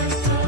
Christ.